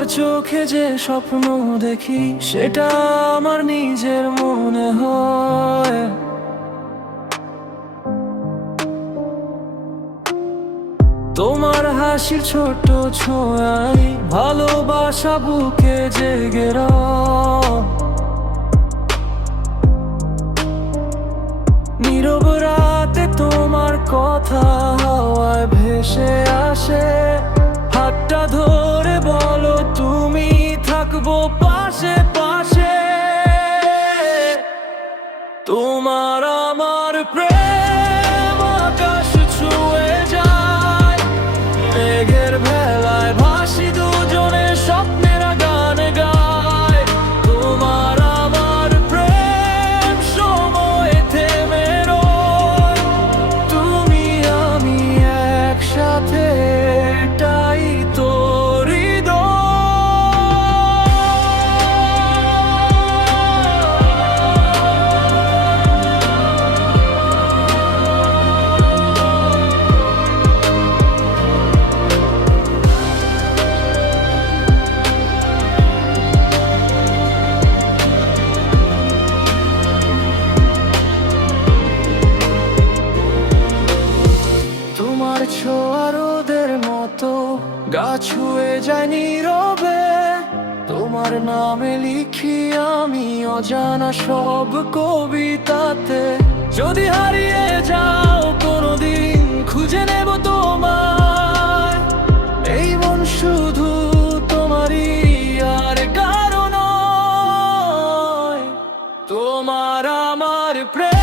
তোমার চোখে যে স্বপ্ন দেখি সেটা আমার নিজের মনে হয়। তোমার হাসির ছোট ছোঁয়ায় ভালোবাসা বুকে জেগে রয়। নীরব রাতে তোমার কথা হাওয়ায় ভেসে আসে। হাতটা ধরে বলো তুমি থাকবো পাশে পাশে। তোমার আমার প্রেম আকাশ ছুঁয়ে যায়। মেঘের ভেলায় ভাসি দুজনে স্বপ্নের গান গায়। তোমার আমার প্রেম সময় থেমে রয়। তুমি আমি একসাথে, এটাই তো হৃদয়। তোমার ছোঁয়া রোদের মতো গা ছুঁয়ে যায় নীরবে। তোমার নামে লিখি আমি অজানা সব কবিতাতে। যদি হারিয়ে যাও কোনোদিন খুঁজে নেব তোমায়। এই মন শুধু তোমারই আর কারো নয়। তোমার আমার প্রেম